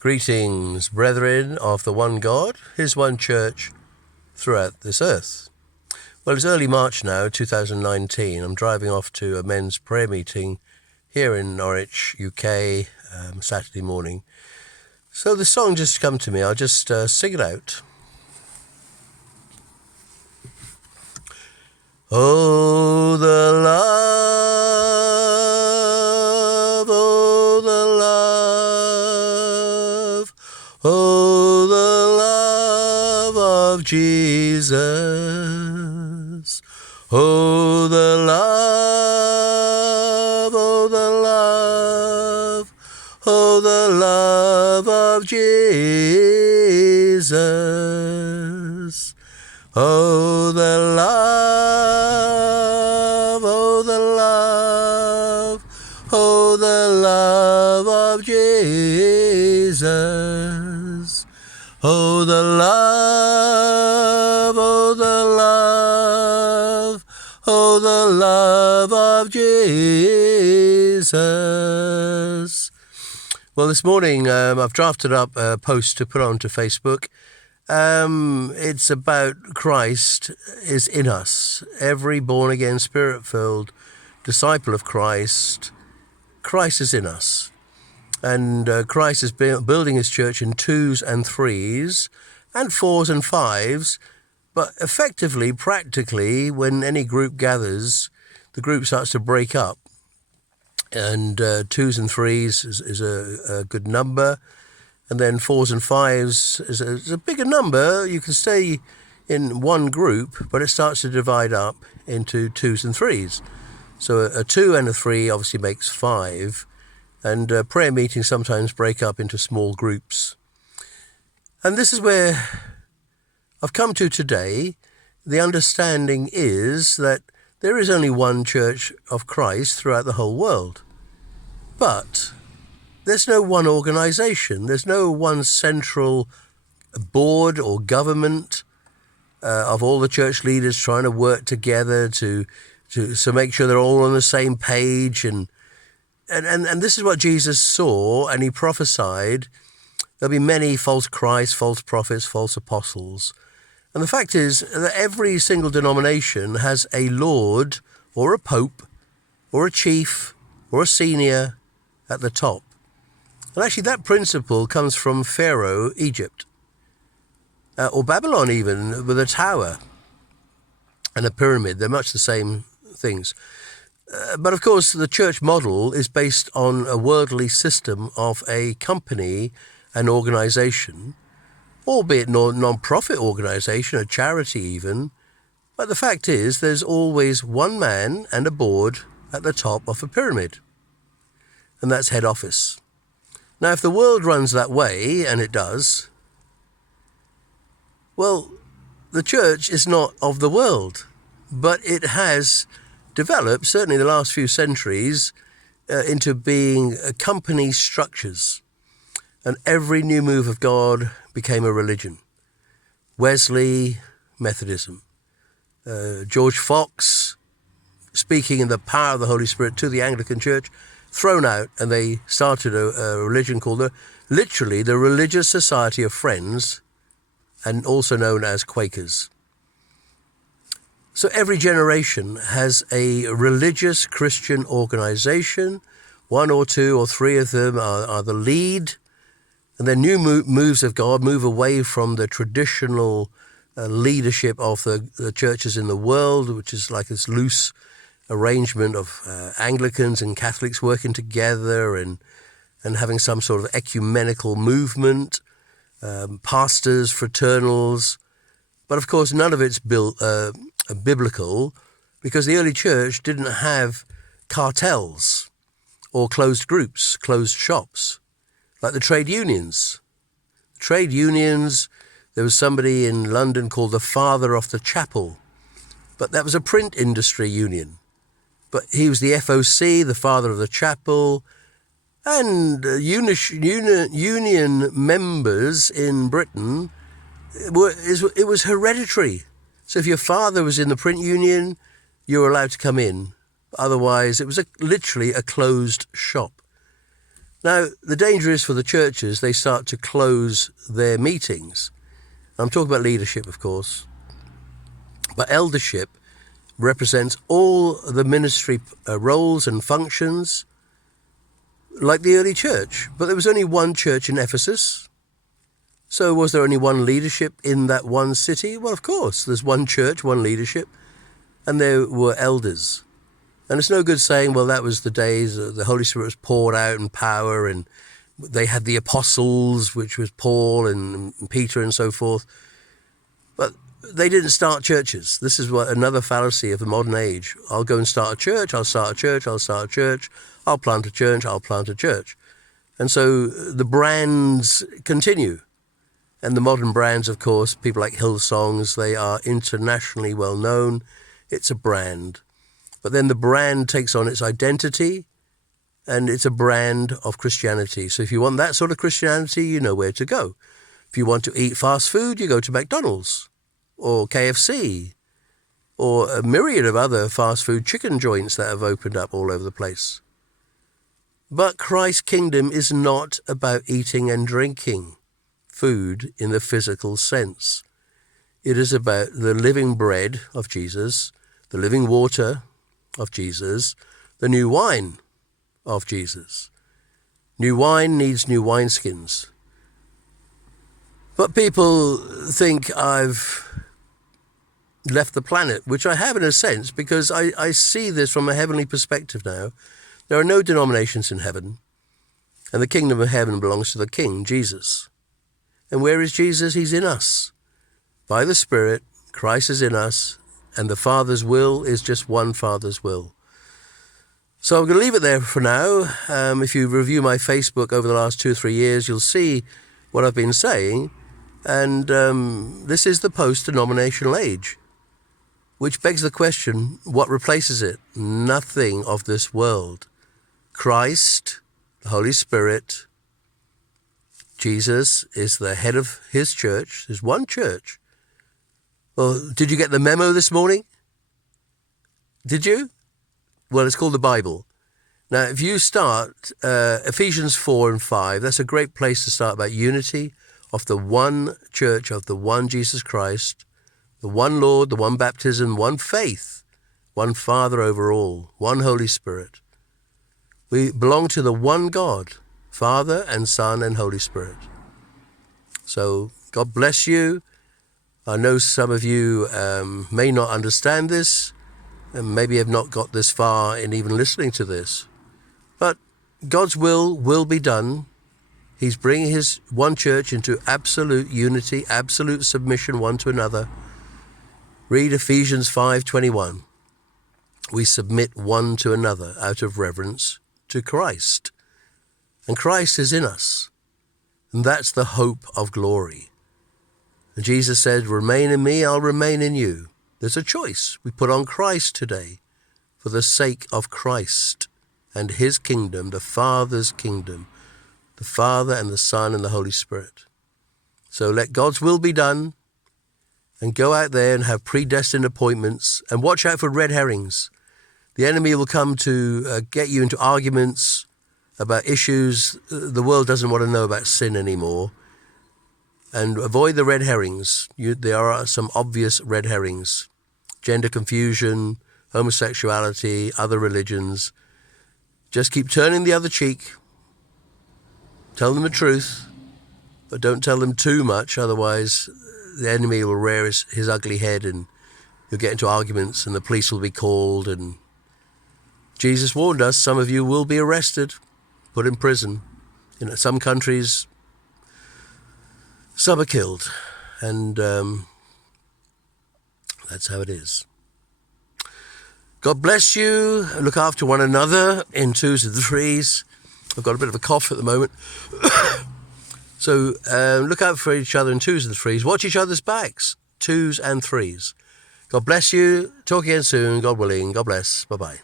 Greetings, brethren of the one God, His one church throughout this earth. Well, it's early March now, 2019. I'm driving off to a men's prayer meeting here in Norwich, UK, Saturday morning. So the song just come to me. I'll just sing it out. Oh, the love, oh, the love, oh, the love of Jesus. Oh, the love, oh, the love, oh, the love of Jesus. Oh, the love, oh, the love, oh, the love of Jesus. Oh, the love, oh, the love, oh, the love of Jesus. Well, this morning I've drafted up a post to put onto Facebook. It's about Christ is in us. Every born-again, spirit-filled disciple of Christ, Christ is in us. And Christ is building his church in 2s and 3s and 4s and 5s. But effectively, practically, when any group gathers, the group starts to break up. And 2s and 3s is a good number. And then 4s and 5s is a bigger number. You can stay in one group, but it starts to divide up into 2s and 3s. So a 2 and a 3 obviously makes 5. And prayer meetings sometimes break up into small groups. And this is where I've come to today. The understanding is that there is only one church of Christ throughout the whole world. But there's no one organisation. There's no one central board or government of all the church leaders trying to work together to make sure they're all on the same page. And this is what Jesus saw, and he prophesied there'll be many false Christs, false prophets, false apostles. And the fact is that every single denomination has a lord or a pope or a chief or a senior at the top. And actually that principle comes from Pharaoh, Egypt, or Babylon even, with a tower and a pyramid. They're much the same things. But of course, the church model is based on a worldly system of a company, an organisation, albeit non-profit organisation, a charity even. But the fact is, there's always one man and a board at the top of a pyramid. And that's head office. Now, if the world runs that way, and it does, well, the church is not of the world, but it has developed, certainly in the last few centuries, into being company structures. And every new move of God became a religion. Wesley, Methodism. George Fox, speaking in the power of the Holy Spirit to the Anglican Church, thrown out, and they started a religion called literally the Religious Society of Friends, and also known as Quakers. So every generation has a religious Christian organisation. 1 or 2 or 3 of them are the lead, and then new moves of God move away from the traditional leadership of the churches in the world, which is like this loose arrangement of Anglicans and Catholics working together and having some sort of ecumenical movement, pastors, fraternals. But of course, none of it's biblical, because the early church didn't have cartels or closed groups, closed shops, like the trade unions. Trade unions, there was somebody in London called the Father of the Chapel, but that was a print industry union. But he was the FOC, the Father of the Chapel, and union members in Britain, it was hereditary. So if your father was in the print union, you were allowed to come in. Otherwise, it was literally a closed shop. Now, the danger is for the churches, they start to close their meetings. I'm talking about leadership, of course. But eldership represents all the ministry roles and functions like the early church. But there was only one church in Ephesus. So was there only one leadership in that one city? Well, of course, there's one church, one leadership, and there were elders. And it's no good saying, well, that was the days the Holy Spirit was poured out in power, and they had the apostles, which was Paul and Peter and so forth. But they didn't start churches. This is another fallacy of the modern age. I'll go and start a church, I'll start a church, I'll start a church, I'll plant a church, I'll plant a church. And so the brands continue. And the modern brands, of course, people like Hillsongs, they are internationally well known. It's a brand. But then the brand takes on its identity, and it's a brand of Christianity. So if you want that sort of Christianity, you know where to go. If you want to eat fast food, you go to McDonald's or KFC or a myriad of other fast food chicken joints that have opened up all over the place. But Christ's kingdom is not about eating and drinking food in the physical sense. It is about the living bread of Jesus, the living water of Jesus, the new wine of Jesus. New wine needs new wineskins. But people think I've left the planet, which I have in a sense, because I see this from a heavenly perspective now. There are no denominations in heaven, and the kingdom of heaven belongs to the King, Jesus. And where is Jesus? He's in us. By the Spirit, Christ is in us, and the Father's will is just one Father's will. So I'm going to leave it there for now. If you review my Facebook over the last 2 or 3 years, you'll see what I've been saying. And this is the post-denominational age, which begs the question, what replaces it? Nothing of this world. Christ, the Holy Spirit, Jesus is the head of his church. There's one church. Well, did you get the memo this morning? Did you? Well, it's called the Bible. Now, if you start Ephesians 4 and 5, that's a great place to start about unity of the one church, of the one Jesus Christ, the one Lord, the one baptism, one faith, one Father over all, one Holy Spirit. We belong to the one God, Father and Son and Holy Spirit. So God bless you. I know some of you may not understand this and maybe have not got this far in even listening to this. But God's will be done. He's bringing his one church into absolute unity, absolute submission one to another. Read Ephesians 5:21. We submit one to another out of reverence to Christ. And Christ is in us. And that's the hope of glory. And Jesus said, remain in me, I'll remain in you. There's a choice. We put on Christ today for the sake of Christ and his kingdom, the Father's kingdom, the Father and the Son and the Holy Spirit. So let God's will be done, and go out there and have predestined appointments, and watch out for red herrings. The enemy will come to get you into arguments about issues the world doesn't want to know about sin anymore. And avoid the red herrings. There are some obvious red herrings. Gender confusion, homosexuality, other religions. Just keep turning the other cheek. Tell them the truth, but don't tell them too much, otherwise the enemy will rear his ugly head and you'll get into arguments and the police will be called. And Jesus warned us, some of you will be arrested, put in prison. In some countries, some are killed, and that's how it is. God bless you. Look after one another in twos and threes. I've got a bit of a cough at the moment. So look out for each other in twos and threes. Watch each other's backs, twos and threes. God bless you. Talk again soon, God willing. God bless. Bye-bye.